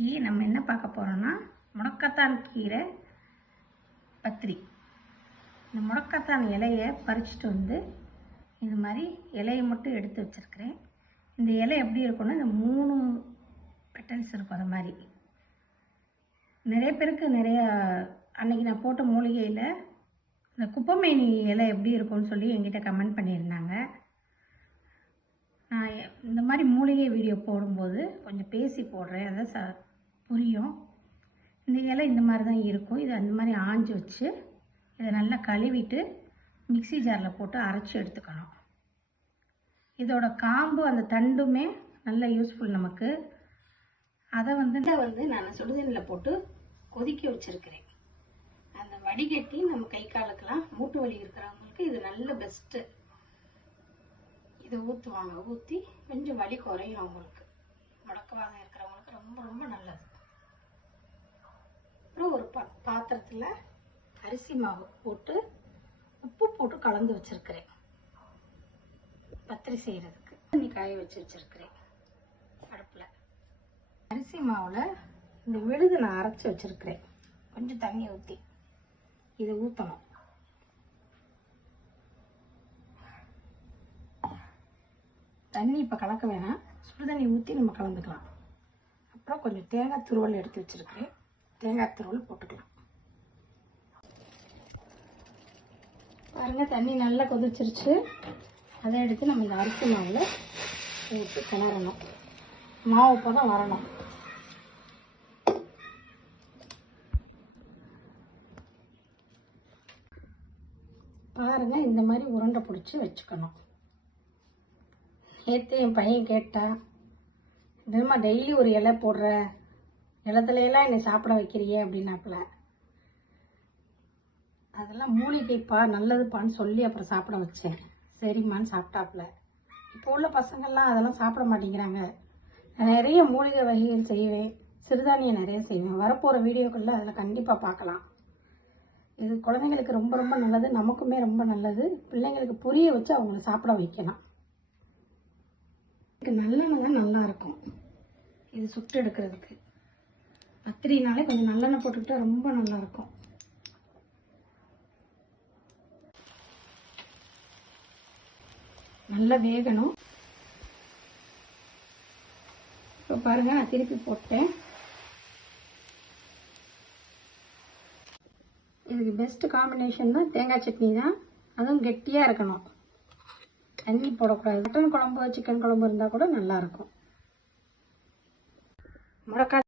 இன்றைக்கி நம்ம என்ன பார்க்க போகிறோன்னா முடக்கத்தான் கீரை பத்திரி. இந்த முடக்கத்தான் இலையை பறிச்சுட்டு வந்து இது மாதிரி இலையை மட்டும் எடுத்து வச்சுருக்கிறேன். இந்த இலை எப்படி இருக்குன்னா இந்த 3 பெட்டல்ஸ் இருக்கும். அது மாதிரி நிறைய பேருக்கு அன்றைக்கி நான் போட்ட மூலிகையில் இந்த குப்பைமேனி இலை எப்படி இருக்கும்னு சொல்லி என்கிட்ட கமெண்ட் பண்ணியிருந்தாங்க. நான் இந்த மாதிரி மூலிகை வீடியோ போடும்போது கொஞ்சம் பேசி போடுறேன், அதான் புரியும். இந்த இலை இந்த மாதிரி தான் இருக்கும். இது அந்த மாதிரி ஆஞ்சு வச்சு இதை நல்லா கழுவிட்டு மிக்சி ஜாரில் போட்டு அரைச்சி எடுத்துக்கணும். இதோட காம்பு அந்த தண்டுமே நல்ல யூஸ்ஃபுல் நமக்கு. அதை வந்து நான் சுடுதண்ணில் போட்டு கொதிக்க வச்சுருக்கிறேன். அந்த வடிகட்டி நம்ம கை காலுக்கெல்லாம் மூட்டு வலி இருக்கிறவங்களுக்கு இது நல்ல பெஸ்ட்டு. இதை ஊற்றுவாங்க, ஊற்றி கொஞ்சம் வலி குறையும் அவங்களுக்கு. முடக்கவாதம் இருக்கிறவங்களுக்கு ரொம்ப ரொம்ப நல்லது. அப்புறம் ஒரு பாத்திரத்தில் அரிசி மாவு போட்டு உப்பு போட்டு கலந்து வச்சுருக்கிறேன். பத்திரி செய்கிறதுக்கு தண்ணி காய வச்சுருக்கிறேன் அடுப்பில். அரிசி மாவில் இந்த விழுது நான் அரைச்சி வச்சுருக்கிறேன். கொஞ்சம் தண்ணி ஊற்றி இதை ஊற்றணும். தண்ணி இப்போ கலக்க வேணாம், சுடுதண்ணி ஊற்றி நம்ம கலந்துக்கலாம். அப்புறம் கொஞ்சம் தேங்காய் துருவல் எடுத்து வச்சுருக்கிறேன். தேங்காய் துருவல் போட்டுக்கலாம். பாருங்கள், தண்ணி நல்லா கொதிச்சிருச்சு. அதை எடுத்து நம்ம இந்த அரிசி மாவில் ஊற்றி கிளறணும். மாவு இப்போ தான் வரணும். பாருங்கள், இந்த மாதிரி உருண்டை பிடிச்சி வச்சுக்கணும். நேற்று என் பையன் கேட்டான், இதுமா டெய்லி ஒரு இலை போடுற, இலத்துலையெல்லாம் என்னை சாப்பிட வைக்கிறியே அப்படின்னாப்புல. அதெல்லாம் மூலிகைப்பா, நல்லதுப்பான்னு சொல்லி அப்புறம் சாப்பிட வச்சேன். சரிம்மான்னு சாப்பிட்டாப்புல. இப்போ உள்ள பசங்கள்லாம் அதெல்லாம் சாப்பிட மாட்டேங்கிறாங்க. நான் நிறைய மூலிகை வகைகள் செய்வேன், சிறுதானியம் நிறைய செய்வேன். வரப்போகிற வீடியோக்களில் அதில் கண்டிப்பாக பார்க்கலாம். இது குழந்தைங்களுக்கு ரொம்ப ரொம்ப நல்லது, நமக்குமே ரொம்ப நல்லது. பிள்ளைங்களுக்கு புரிய வச்சு அவங்கள சாப்பிட வைக்கலாம். நல்லெண்ணெய் தான் நல்லாயிருக்கும் இது சுட்டு எடுக்கிறதுக்கு. பத்திரினாலே கொஞ்சம் நல்லெண்ணெய் போட்டுக்கிட்டா ரொம்ப நல்லாயிருக்கும். நல்லா வேகணும். இப்போ பாருங்கள், நான் திருப்பி போட்டேன். இதுக்கு பெஸ்ட் காம்பினேஷன் தான் தேங்காய் சட்னி தான். அதுவும் கெட்டியாக இருக்கணும், தண்ணி போடக்கூடாது. மட்டன் குழம்பு, சிக்கன் குழம்பு இருந்தால் கூட நல்லாயிருக்கும். முடக்கா